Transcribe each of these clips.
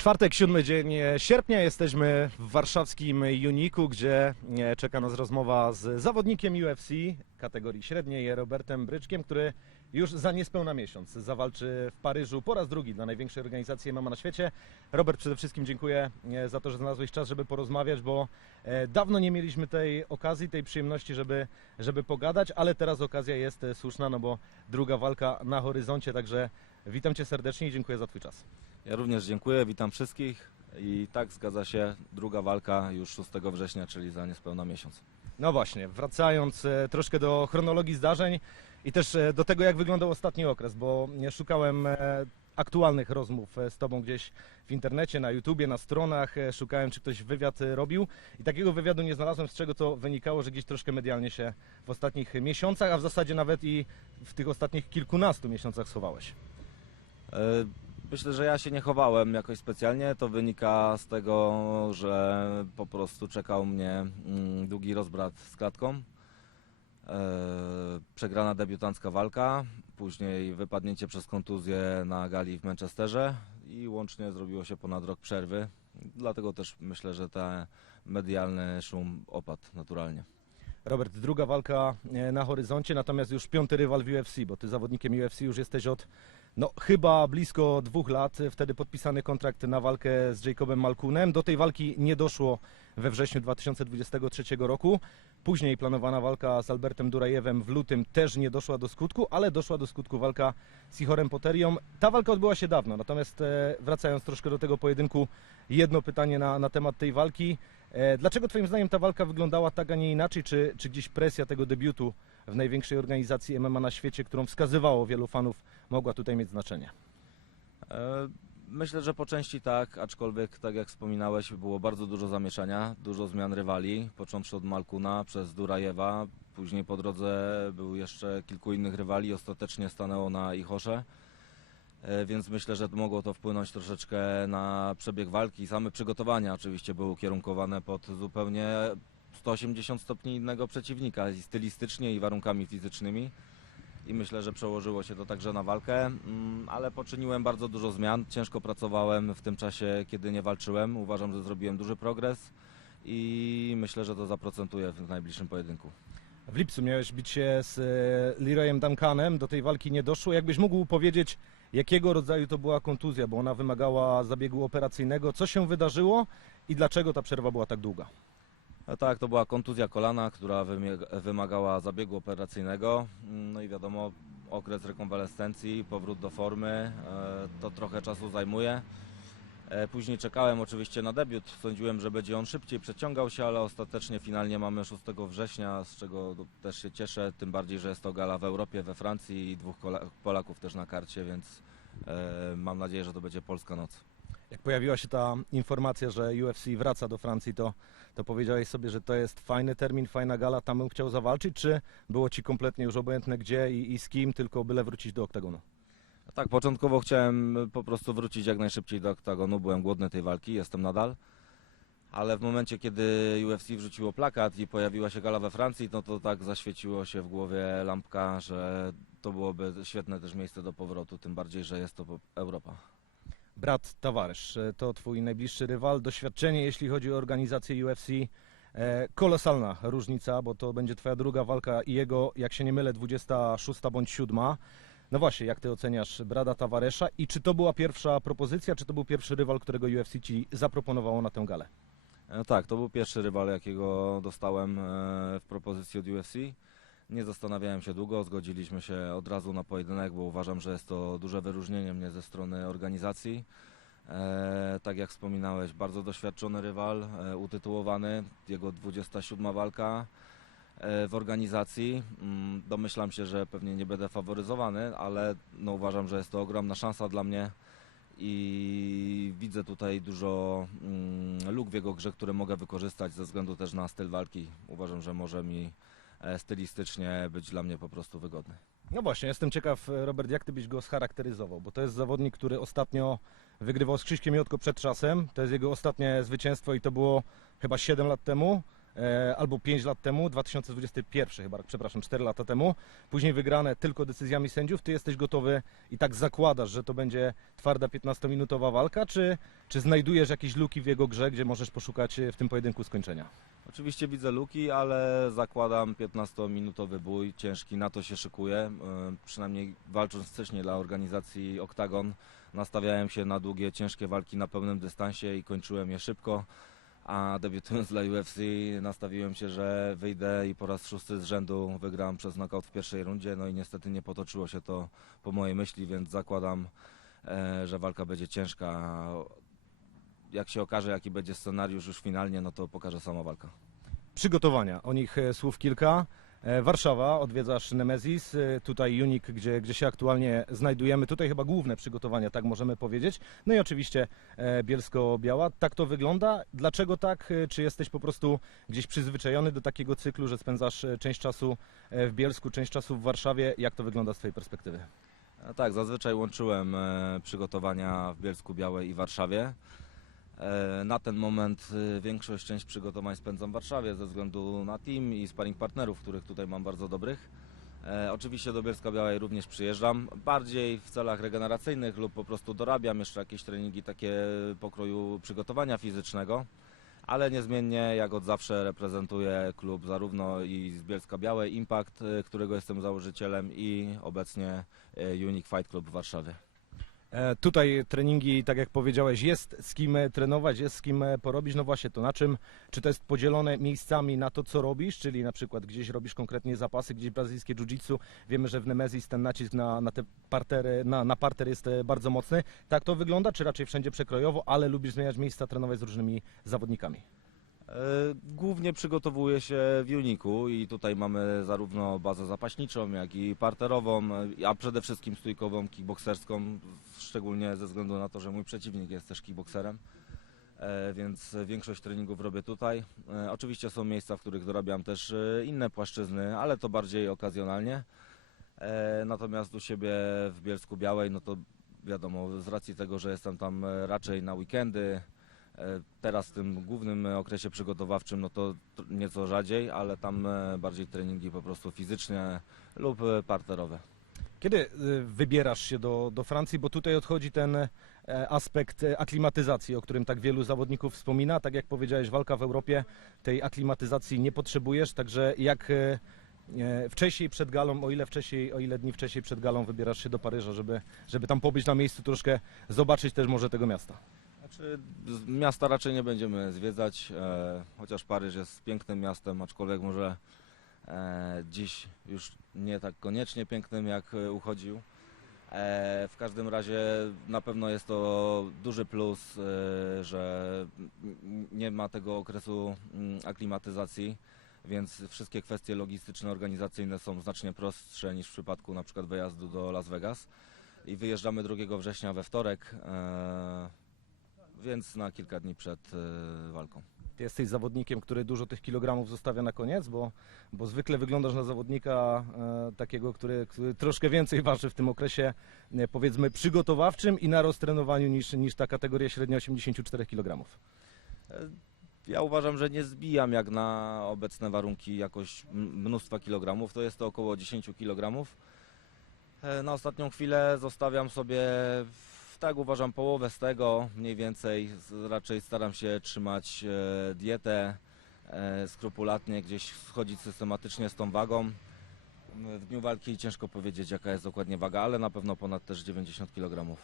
Czwartek, siódmy dzień sierpnia. Jesteśmy w warszawskim Uniku, gdzie e, czeka nas rozmowa z zawodnikiem UFC kategorii średniej, Robertem Bryczkiem, który już za niespełna miesiąc zawalczy w Paryżu po raz drugi dla największej organizacji MMA na świecie. Robert, przede wszystkim dziękuję e, za to, że znalazłeś czas, żeby porozmawiać, bo e, dawno nie mieliśmy tej okazji, tej przyjemności, żeby, żeby pogadać, ale teraz okazja jest słuszna, no bo druga walka na horyzoncie, także witam Cię serdecznie i dziękuję za Twój czas. Ja również dziękuję, witam wszystkich i tak zgadza się, druga walka już 6 września, czyli za niespełna miesiąc. No właśnie, wracając e, troszkę do chronologii zdarzeń i też e, do tego, jak wyglądał ostatni okres, bo nie szukałem e, aktualnych rozmów e, z Tobą gdzieś w internecie, na YouTubie, na stronach, e, szukałem, czy ktoś wywiad e, robił i takiego wywiadu nie znalazłem, z czego to wynikało, że gdzieś troszkę medialnie się w ostatnich miesiącach, a w zasadzie nawet i w tych ostatnich kilkunastu miesiącach schowałeś. E, Myślę, że ja się nie chowałem jakoś specjalnie. To wynika z tego, że po prostu czekał mnie mm, długi rozbrat z klatką. E, Przegrana debiutancka walka, później wypadnięcie przez kontuzję na gali w Manchesterze i łącznie zrobiło się ponad rok przerwy. Dlatego też myślę, że ten medialny szum opadł naturalnie. Robert, druga walka e, na horyzoncie, natomiast już piąty rywal w UFC, bo ty zawodnikiem UFC już jesteś od no chyba blisko dwóch lat. Wtedy podpisany kontrakt na walkę z Jacobem Malkunem. Do tej walki nie doszło we wrześniu 2023 roku. Później planowana walka z Albertem Durajewem w lutym też nie doszła do skutku, ale doszła do skutku walka z Ichorem Poterią. Ta walka odbyła się dawno, natomiast e, wracając troszkę do tego pojedynku, jedno pytanie na, na temat tej walki. E, Dlaczego Twoim zdaniem ta walka wyglądała tak, a nie inaczej? Czy, czy gdzieś presja tego debiutu w największej organizacji MMA na świecie, którą wskazywało wielu fanów, mogła tutaj mieć znaczenie? E, Myślę, że po części tak, aczkolwiek tak jak wspominałeś, było bardzo dużo zamieszania, dużo zmian rywali, począwszy od Malkuna przez Durajewa, później po drodze był jeszcze kilku innych rywali, ostatecznie stanęło na Ichosze, E, więc myślę, że mogło to wpłynąć troszeczkę na przebieg walki. Same przygotowania oczywiście były ukierunkowane pod zupełnie 180 stopni innego przeciwnika i stylistycznie i warunkami fizycznymi i myślę, że przełożyło się to także na walkę, mm, ale poczyniłem bardzo dużo zmian. Ciężko pracowałem w tym czasie, kiedy nie walczyłem. Uważam, że zrobiłem duży progres i myślę, że to zaprocentuje w najbliższym pojedynku. W lipcu miałeś bić się z e, Leroyem Duncanem, do tej walki nie doszło. Jakbyś mógł powiedzieć, jakiego rodzaju to była kontuzja, bo ona wymagała zabiegu operacyjnego, co się wydarzyło i dlaczego ta przerwa była tak długa? Tak, to była kontuzja kolana, która wymagała zabiegu operacyjnego. Mm, No i wiadomo, okres rekonwalescencji, powrót do formy, e, to trochę czasu zajmuje. E, Później czekałem oczywiście na debiut. Sądziłem, że będzie on szybciej przeciągał się, ale ostatecznie finalnie mamy 6 września, z czego też się cieszę. Tym bardziej, że jest to gala w Europie, we Francji i dwóch Polaków też na karcie, więc e, mam nadzieję, że to będzie polska noc. Jak pojawiła się ta informacja, że UFC wraca do Francji, to, to powiedziałeś sobie, że to jest fajny termin, fajna gala, tam bym chciał zawalczyć, czy było Ci kompletnie już obojętne gdzie i, i z kim, tylko byle wrócić do oktagonu? Tak, początkowo chciałem po prostu wrócić jak najszybciej do oktagonu, byłem głodny tej walki, jestem nadal. Ale w momencie, kiedy UFC wrzuciło plakat i pojawiła się gala we Francji, no to tak zaświeciło się w głowie lampka, że to byłoby świetne też miejsce do powrotu, tym bardziej, że jest to Europa. Brat Tavares, e, to Twój najbliższy rywal. Doświadczenie, jeśli chodzi o organizację UFC, e, kolosalna różnica, bo to będzie Twoja druga walka i jego, jak się nie mylę, 26 bądź 7. No właśnie, jak Ty oceniasz Brada Tavaresa i czy to była pierwsza propozycja, czy to był pierwszy rywal, którego UFC Ci zaproponowało na tę galę? E, Tak, to był pierwszy rywal, jakiego dostałem w propozycji od UFC. Nie zastanawiałem się długo, zgodziliśmy się od razu na pojedynek, bo uważam, że jest to duże wyróżnienie mnie ze strony organizacji. E, tak jak wspominałeś, bardzo doświadczony rywal, e, utytułowany, jego 27 walka e, w organizacji. Mm, Domyślam się, że pewnie nie będę faworyzowany, ale no, uważam, że jest to ogromna szansa dla mnie i widzę tutaj dużo mm, luk w jego grze, które mogę wykorzystać ze względu też na styl walki. Uważam, że może mi e, stylistycznie być dla mnie po prostu wygodny. No właśnie, jestem ciekaw, e, Robert, jak Ty byś go scharakteryzował, bo to jest zawodnik, który ostatnio wygrywał z Krzyśkiem Jotko przed czasem, to jest jego ostatnie zwycięstwo i to było chyba 7 lat temu, albo 5 lat temu, 2021 chyba, przepraszam, 4 lata temu. Później wygrane tylko decyzjami sędziów. Ty jesteś gotowy i tak zakładasz, że to będzie twarda 15-minutowa walka, czy, czy znajdujesz jakieś luki w jego grze, gdzie możesz poszukać e, w tym pojedynku skończenia? Oczywiście widzę luki, ale zakładam 15-minutowy bój, ciężki, na to się szykuję. E, Przynajmniej walcząc wcześniej dla organizacji Octagon, nastawiałem się na długie, ciężkie walki na pełnym dystansie i kończyłem je szybko. A debiutując dla UFC nastawiłem się, że wyjdę i po raz szósty z rzędu wygram przez knockout w pierwszej rundzie. No i niestety nie potoczyło się to po mojej myśli, więc zakładam, e, że walka będzie ciężka. Jak się okaże, jaki będzie scenariusz już finalnie, no to pokaże sama walka. Przygotowania, o nich e, słów kilka. E, Warszawa, odwiedzasz Nemezis, e, tutaj Unik, gdzie, gdzie się aktualnie znajdujemy. Tutaj chyba główne przygotowania, tak możemy powiedzieć. No i oczywiście e, Bielsko-Biała. Tak to wygląda. Dlaczego tak? Czy jesteś po prostu gdzieś przyzwyczajony do takiego cyklu, że spędzasz część czasu w Bielsku, część czasu w Warszawie? Jak to wygląda z Twojej perspektywy? Tak, zazwyczaj łączyłem przygotowania w Bielsku Białej i Warszawie. E, Na ten moment e, większość część przygotowań spędzam w Warszawie ze względu na team i sparring partnerów, których tutaj mam bardzo dobrych. E, Oczywiście do Bielska Białej również przyjeżdżam, bardziej w celach regeneracyjnych lub po prostu dorabiam jeszcze jakieś treningi takie pokroju przygotowania fizycznego. Ale niezmiennie, jak od zawsze, reprezentuję klub zarówno i z Bielska Białej Impact, którego jestem założycielem, i obecnie Unique Fight Club w Warszawie. E, Tutaj treningi, tak jak powiedziałeś, jest z kim trenować, jest z kim porobić. No właśnie, to na czym? Czy to jest podzielone miejscami na to, co robisz, czyli na przykład gdzieś robisz konkretnie zapasy, gdzieś brazylijskie jiu-jitsu. Wiemy, że w Nemezis ten nacisk na, na te partery, na, na parter jest e, bardzo mocny. Tak to wygląda, czy raczej wszędzie przekrojowo, ale lubisz zmieniać miejsca, trenować z różnymi zawodnikami? E, Głównie przygotowuję się w Uniku i tutaj mamy zarówno bazę zapaśniczą, jak i parterową, e, a przede wszystkim stójkową, kickbokserską, szczególnie ze względu na to, że mój przeciwnik jest też kickbokserem. E, Więc większość treningów robię tutaj. Oczywiście są miejsca, w których dorabiam też inne płaszczyzny, ale to bardziej okazjonalnie. Natomiast u siebie w Bielsku Białej, no to wiadomo, z racji tego, że jestem tam raczej na weekendy, Teraz w tym głównym e, okresie przygotowawczym, no to nieco rzadziej, ale tam e, bardziej treningi po prostu fizyczne lub e, parterowe. Kiedy wybierasz się do, do Francji, bo tutaj odchodzi ten e, aspekt e, aklimatyzacji, o którym tak wielu zawodników wspomina. Tak jak powiedziałeś, walka w Europie, tej aklimatyzacji nie potrzebujesz, także jak e, e, wcześniej przed galą, o ile wcześniej, o ile dni wcześniej przed galą wybierasz się do Paryża, żeby, żeby tam pobyć na miejscu, troszkę zobaczyć też może tego miasta. Z miasta raczej nie będziemy zwiedzać, e, chociaż Paryż jest pięknym miastem, aczkolwiek może e, dziś już nie tak koniecznie pięknym, jak e, uchodził. W każdym razie na pewno jest to duży plus, że nie ma tego okresu mm, aklimatyzacji, więc wszystkie kwestie logistyczne, organizacyjne są znacznie prostsze niż w przypadku na przykład wyjazdu do Las Vegas. I wyjeżdżamy 2 września we wtorek, więc na kilka dni przed e, walką. Ty jesteś zawodnikiem, który dużo tych kilogramów zostawia na koniec, bo, bo zwykle wyglądasz na zawodnika e, takiego, który, który troszkę więcej waży w tym okresie, e, powiedzmy, przygotowawczym i na roztrenowaniu niż, niż ta kategoria średnio 84 kg. Ja uważam, że nie zbijam jak na obecne warunki jakoś mnóstwa kilogramów, to jest to około 10 kilogramów. E, Na ostatnią chwilę zostawiam sobie, tak uważam, połowę z tego mniej więcej. Raczej staram się trzymać e, dietę e, skrupulatnie, gdzieś schodzić systematycznie z tą wagą. W dniu walki ciężko powiedzieć jaka jest dokładnie waga, ale na pewno ponad też 90 kg.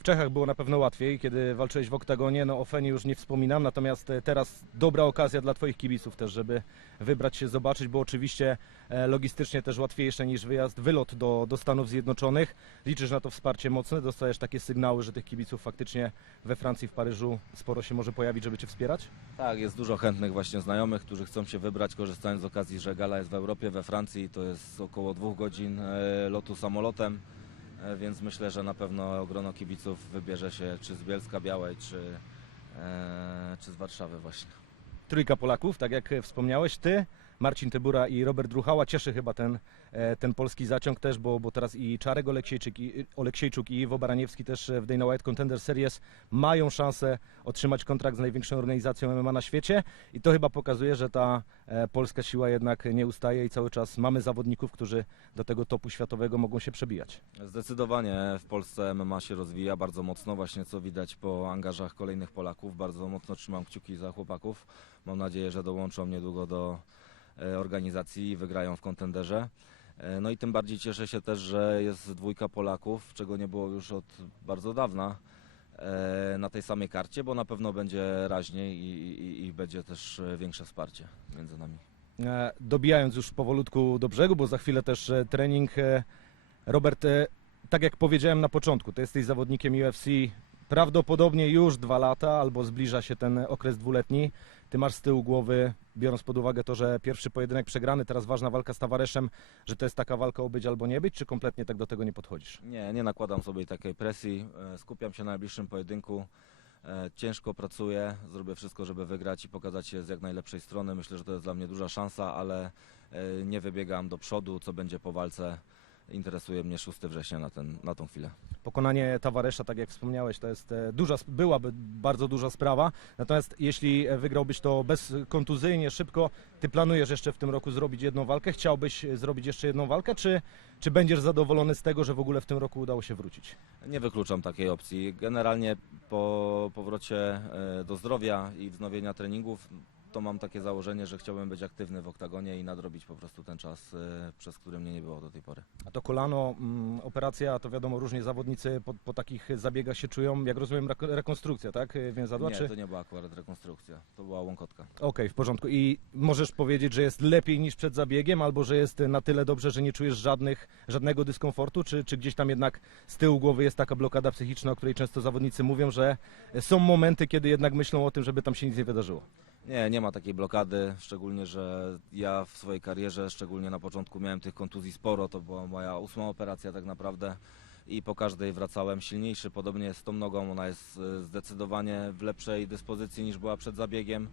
W Czechach było na pewno łatwiej, kiedy walczyłeś w oktagonie, no o Fenie już nie wspominam, natomiast e, teraz dobra okazja dla Twoich kibiców też, żeby wybrać się, zobaczyć, bo oczywiście e, logistycznie też łatwiejsze niż wyjazd, wylot do, do Stanów Zjednoczonych. Liczysz na to wsparcie mocne, dostajesz takie sygnały, że tych kibiców faktycznie we Francji, w Paryżu sporo się może pojawić, żeby Cię wspierać? Tak, jest dużo chętnych właśnie znajomych, którzy chcą się wybrać, korzystając z okazji, że gala jest w Europie, we Francji, to jest około dwóch godzin e, lotu samolotem, więc myślę, że na pewno grono kibiców wybierze się czy z Bielska Białej, czy, e, czy z Warszawy właśnie. Trójka Polaków, tak jak e, wspomniałeś, Ty, Marcin Tybura i Robert Druchała. Cieszy chyba ten, e, ten polski zaciąg też, bo, bo teraz i Czarek Oleksiejczyk i, Oleksiejczuk i Iwo Baraniewski też w Dana White Contender Series mają szansę otrzymać kontrakt z największą organizacją MMA na świecie i to chyba pokazuje, że ta e, polska siła jednak nie ustaje i cały czas mamy zawodników, którzy do tego topu światowego mogą się przebijać. Zdecydowanie w Polsce MMA się rozwija bardzo mocno, właśnie co widać po angażach kolejnych Polaków. Bardzo mocno trzymam kciuki za chłopaków. Mam nadzieję, że dołączą niedługo do e, organizacji i wygrają w kontenderze. E, No i tym bardziej cieszę się też, że jest dwójka Polaków, czego nie było już od bardzo dawna e, na tej samej karcie, bo na pewno będzie raźniej i, i, i będzie też e, większe wsparcie między nami. E, dobijając już powolutku do brzegu, bo za chwilę też e, trening. e, Robert, e, tak jak powiedziałem na początku, to jesteś zawodnikiem UFC prawdopodobnie już dwa lata, albo zbliża się ten okres dwuletni. Ty masz z tyłu głowy, biorąc pod uwagę to, że pierwszy pojedynek przegrany, teraz ważna walka z Tavareszem, że to jest taka walka o być albo nie być, czy kompletnie tak do tego nie podchodzisz? Nie, nie nakładam sobie takiej presji. e, Skupiam się na najbliższym pojedynku. E, Ciężko pracuję, zrobię wszystko, żeby wygrać i pokazać się z jak najlepszej strony. Myślę, że to jest dla mnie duża szansa, ale e, nie wybiegam do przodu, co będzie po walce. Interesuje mnie 6 września na, ten, na tą chwilę. Pokonanie Tavaresza, tak jak wspomniałeś, to jest e, duża, sp- byłaby bardzo duża sprawa. Natomiast jeśli e, wygrałbyś to bezkontuzyjnie, szybko, ty planujesz jeszcze w tym roku zrobić jedną walkę? Chciałbyś e, zrobić jeszcze jedną walkę, czy, czy będziesz zadowolony z tego, że w ogóle w tym roku udało się wrócić? Nie wykluczam takiej opcji. Generalnie po powrocie e, do zdrowia i wznowienia treningów, to mam takie założenie, że chciałbym być aktywny w oktagonie i nadrobić po prostu ten czas, e, przez który mnie nie było do tej pory. A to kolano, mm, operacja, to wiadomo, różnie zawodnicy po, po takich zabiegach się czują. Jak rozumiem, reko- rekonstrukcja, tak? E, Więzadła, Nie, czy... to nie była akurat rekonstrukcja, to była łąkotka. Okej, w porządku. I możesz powiedzieć, że jest lepiej niż przed zabiegiem, albo że jest na tyle dobrze, że nie czujesz żadnych, żadnego dyskomfortu, czy, czy gdzieś tam jednak z tyłu głowy jest taka blokada psychiczna, o której często zawodnicy mówią, że są momenty, kiedy jednak myślą o tym, żeby tam się nic nie wydarzyło. Nie, nie ma takiej blokady, szczególnie, że ja w swojej karierze, szczególnie na początku miałem tych kontuzji sporo, to była moja ósma operacja tak naprawdę i po każdej wracałem silniejszy, podobnie jest z tą nogą, ona jest e, zdecydowanie w lepszej dyspozycji niż była przed zabiegiem,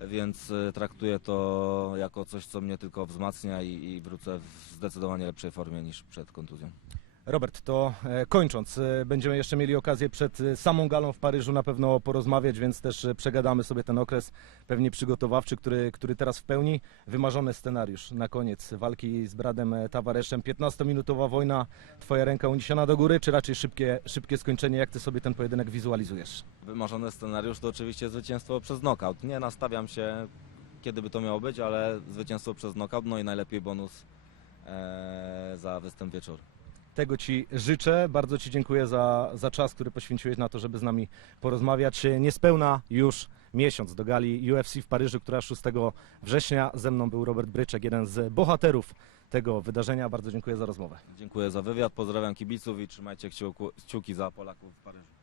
więc e, traktuję to jako coś, co mnie tylko wzmacnia i, i wrócę w zdecydowanie lepszej formie niż przed kontuzją. Robert, to e, kończąc, e, będziemy jeszcze mieli okazję przed e, samą galą w Paryżu na pewno porozmawiać, więc też przegadamy sobie ten okres pewnie przygotowawczy, który, który teraz w pełni. Wymarzony scenariusz na koniec walki z Bradem Tavareszem. 15-minutowa wojna, twoja ręka uniesiona do góry, czy raczej szybkie, szybkie skończenie? Jak ty sobie ten pojedynek wizualizujesz? Wymarzony scenariusz to oczywiście zwycięstwo przez knockout. Nie nastawiam się, kiedy by to miało być, ale zwycięstwo przez knockout, no i najlepiej bonus za występ wieczoru. Tego Ci życzę. Bardzo Ci dziękuję za, za czas, który poświęciłeś na to, żeby z nami porozmawiać. Niespełna już miesiąc do gali UFC w Paryżu, która 6 września. Ze mną był Robert Bryczek, jeden z bohaterów tego wydarzenia. Bardzo dziękuję za rozmowę. Dziękuję za wywiad, pozdrawiam kibiców i trzymajcie kciuki za Polaków w Paryżu.